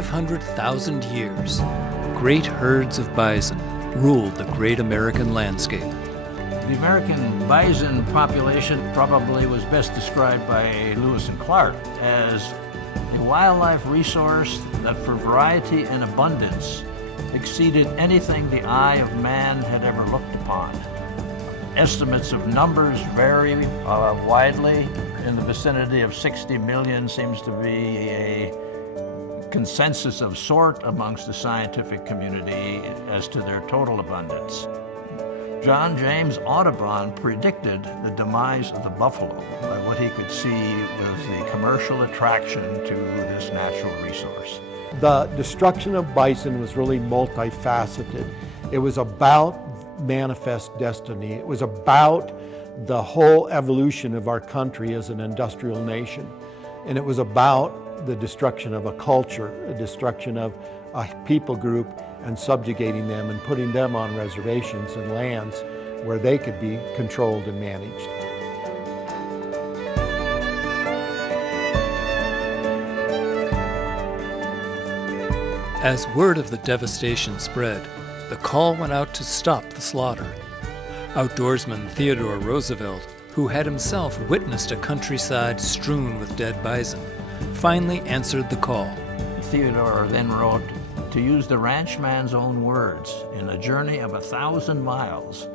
500,000 years, great herds of bison ruled the great American landscape. The American bison population probably was best described by Lewis and Clark as a wildlife resource that for variety and abundance exceeded anything the eye of man had ever looked upon. Estimates of numbers vary widely. In the vicinity of 60 million seems to be a consensus of sort amongst the scientific community as to their total abundance. John James Audubon predicted the demise of the buffalo by what he could see was the commercial attraction to this natural resource. The destruction of bison was really multifaceted. It was about manifest destiny. It was about the whole evolution of our country as an industrial nation. And it was about the destruction of a culture, the destruction of a people group, and subjugating them and putting them on reservations and lands where they could be controlled and managed. As word of the devastation spread, the call went out to stop the slaughter. Outdoorsman Theodore Roosevelt, who had himself witnessed a countryside strewn with dead bison, finally answered the call. Theodore then wrote, "To use the ranchman's own words, in a journey of 1,000 miles,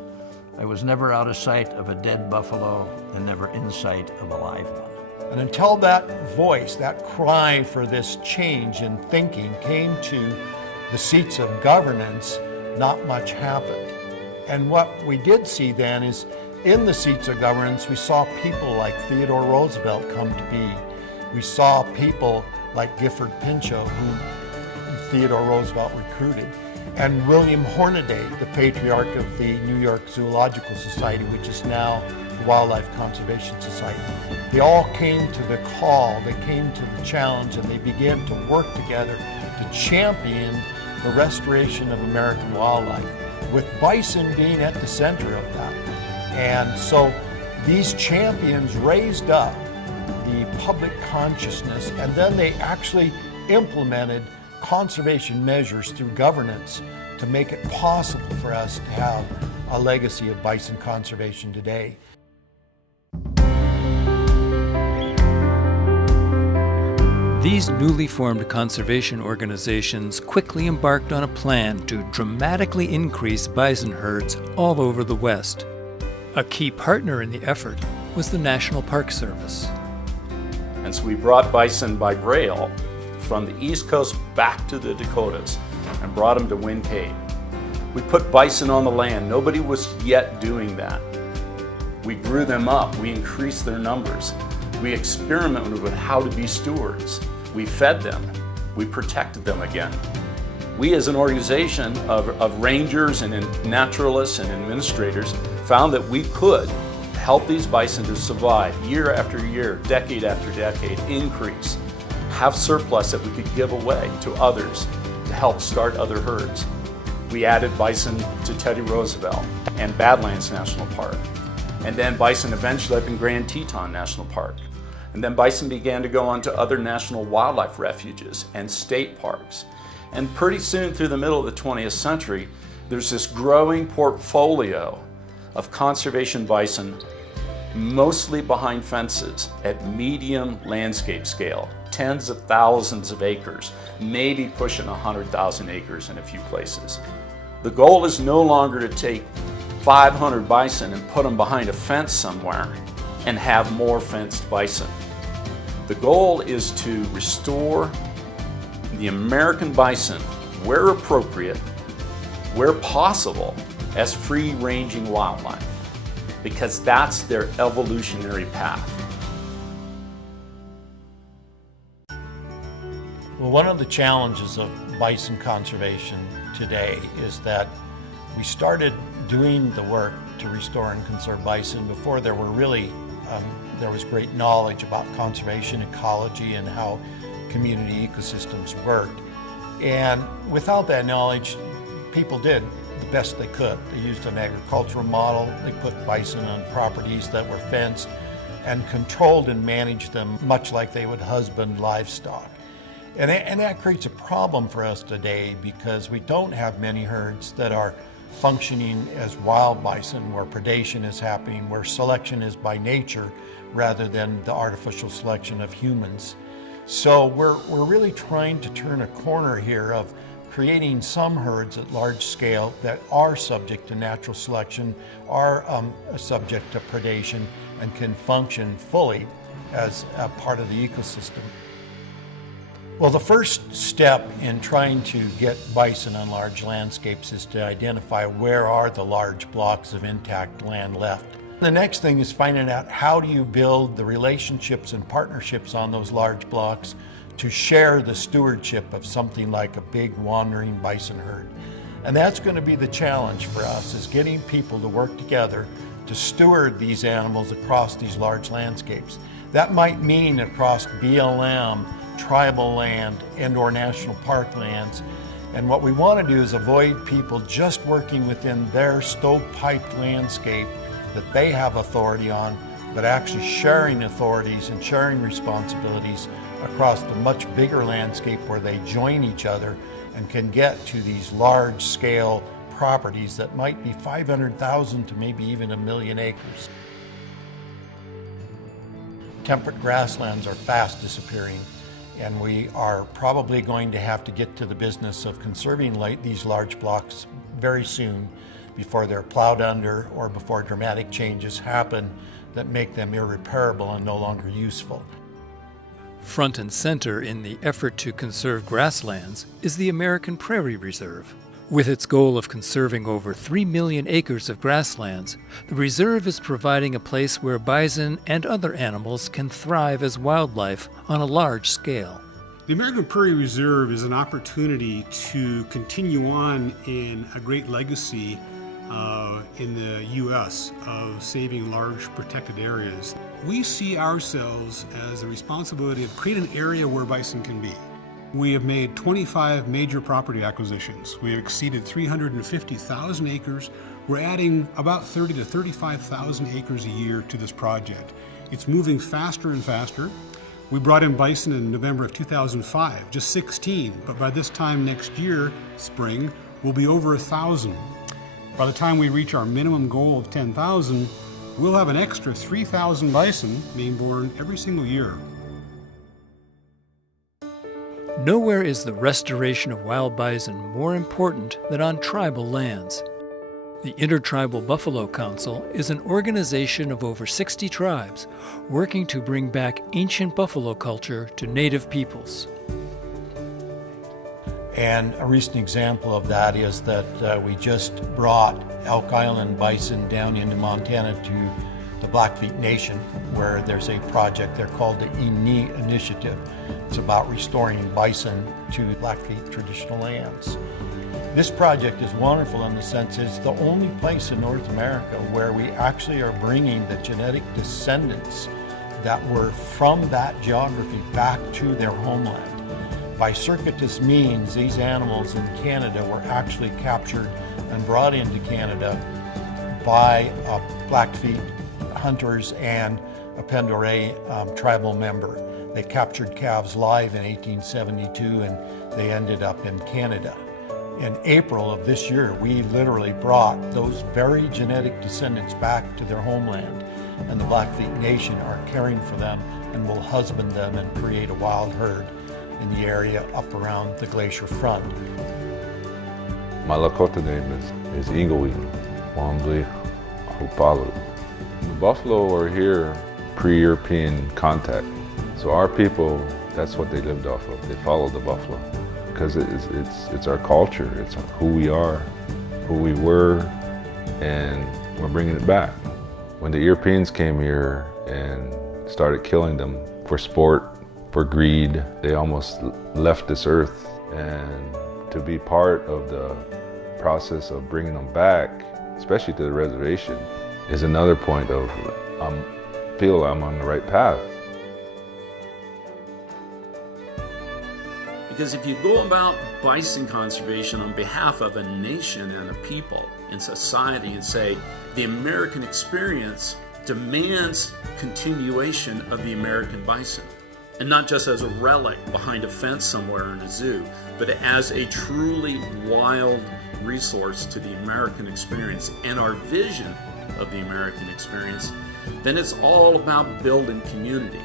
I was never out of sight of a dead buffalo and never in sight of a live one." And until that voice, that cry for this change in thinking came to the seats of governance, not much happened. And what we did see then is in the seats of governance, we saw people like Theodore Roosevelt come to be. We saw people like Gifford Pinchot, who Theodore Roosevelt recruited, and William Hornaday, the patriarch of the New York Zoological Society, which is now the Wildlife Conservation Society. They all came to the call, they came to the challenge, and they began to work together to champion the restoration of American wildlife, with bison being at the center of that. And so these champions raised up the public consciousness, and then they actually implemented conservation measures through governance to make it possible for us to have a legacy of bison conservation today. These newly formed conservation organizations quickly embarked on a plan to dramatically increase bison herds all over the West. A key partner in the effort was the National Park Service. And so we brought bison by rail from the East Coast back to the Dakotas and brought them to Wind Cave. We put bison on the land. Nobody was yet doing that. We grew them up. We increased their numbers. We experimented with how to be stewards. We fed them. We protected them again. We as an organization of rangers and naturalists and administrators found that we could help these bison to survive year after year, decade after decade, increase, have surplus that we could give away to others to help start other herds. We added bison to Teddy Roosevelt and Badlands National Park, and then bison eventually up in Grand Teton National Park. And then bison began to go on to other national wildlife refuges and state parks. And pretty soon through the middle of the 20th century, there's this growing portfolio of conservation bison, mostly behind fences at medium landscape scale, tens of thousands of acres, maybe pushing 100,000 acres in a few places. The goal is no longer to take 500 bison and put them behind a fence somewhere and have more fenced bison. The goal is to restore the American bison where appropriate, where possible, as free-ranging wildlife, because that's their evolutionary path. Well, one of the challenges of bison conservation today is that we started doing the work to restore and conserve bison before there were really there was great knowledge about conservation, ecology, and how community ecosystems worked. And without that knowledge, people did the best they could. They used an agricultural model. They put bison on properties that were fenced and controlled and managed them much like they would husband livestock. And that creates a problem for us today because we don't have many herds that are functioning as wild bison, where predation is happening, where selection is by nature rather than the artificial selection of humans. So we're really trying to turn a corner here of creating some herds at large scale that are subject to natural selection, are subject to predation, and can function fully as a part of the ecosystem. Well, the first step in trying to get bison on large landscapes is to identify where are the large blocks of intact land left. The next thing is finding out how do you build the relationships and partnerships on those large blocks to share the stewardship of something like a big wandering bison herd. And that's going to be the challenge for us, is getting people to work together to steward these animals across these large landscapes. That might mean across BLM, tribal land, and/or national park lands. And what we want to do is avoid people just working within their stovepiped landscape that they have authority on, but actually sharing authorities and sharing responsibilities across the much bigger landscape where they join each other and can get to these large-scale properties that might be 500,000 to maybe even 1 million acres. Temperate grasslands are fast disappearing, and we are probably going to have to get to the business of conserving these large blocks very soon before they're plowed under or before dramatic changes happen that make them irreparable and no longer useful. Front and center in the effort to conserve grasslands is the American Prairie Reserve. With its goal of conserving over 3 million acres of grasslands, the reserve is providing a place where bison and other animals can thrive as wildlife on a large scale. The American Prairie Reserve is an opportunity to continue on in a great legacy in the U.S. of saving large protected areas. We see ourselves as a responsibility of creating an area where bison can be. We have made 25 major property acquisitions. We have exceeded 350,000 acres. We're adding about 30 to 35,000 acres a year to this project. It's moving faster and faster. We brought in bison in November of 2005, just 16, but by this time next year, spring, we'll be over 1,000. By the time we reach our minimum goal of 10,000, we'll have an extra 3,000 bison being born every single year. Nowhere is the restoration of wild bison more important than on tribal lands. The InterTribal Buffalo Council is an organization of over 60 tribes working to bring back ancient buffalo culture to native peoples. And a recent example of that is that we just brought Elk Island bison down into Montana to the Blackfeet Nation, where there's a project there called the INI Initiative. It's about restoring bison to Blackfeet traditional lands. This project is wonderful in the sense it's the only place in North America where we actually are bringing the genetic descendants that were from that geography back to their homeland. By circuitous means, these animals in Canada were actually captured and brought into Canada by Blackfeet hunters and a Pendore tribal member. They captured calves live in 1872 and they ended up in Canada. In April of this year, we literally brought those very genetic descendants back to their homeland, and the Blackfeet Nation are caring for them and will husband them and create a wild herd in the area up around the glacier front. My Lakota name is Ingawin, Wambli, Hupalu. The buffalo are here pre-European contact. So our people, that's what they lived off of. They followed the buffalo because it's our culture, it's who we are, who we were, and we're bringing it back. When the Europeans came here and started killing them for sport, for greed, they almost left this earth. And to be part of the process of bringing them back, especially to the reservation, is another point of I feel I'm on the right path. Because if you go about bison conservation on behalf of a nation and a people and society and say the American experience demands continuation of the American bison, and not just as a relic behind a fence somewhere in a zoo, but as a truly wild resource to the American experience and our vision of the American experience, then it's all about building community.